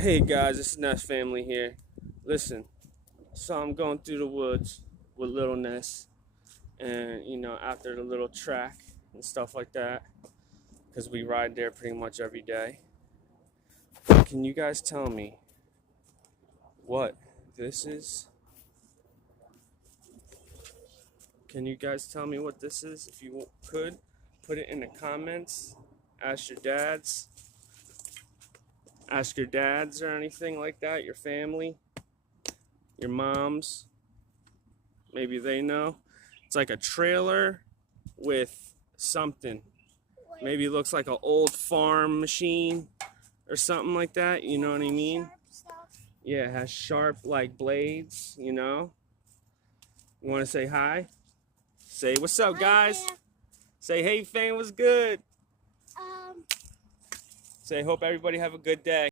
Hey guys, it's Ness family here. Listen, so I'm going through the woods with Little Ness, and after the little track and stuff like that, because we ride there pretty much every day. Can you guys tell me what this is? Can you guys tell me what this is? If you could, put it in the comments. Ask your dads. Ask your dads or anything like that, your family, your moms. Maybe they know. It's like a trailer with something. Maybe it looks like an old farm machine or something like that. You know what I mean? Yeah, it has sharp like blades, You want to say hi? Say, what's up, guys? Say, hey, fam, what's good? Say, hope everybody have a good day.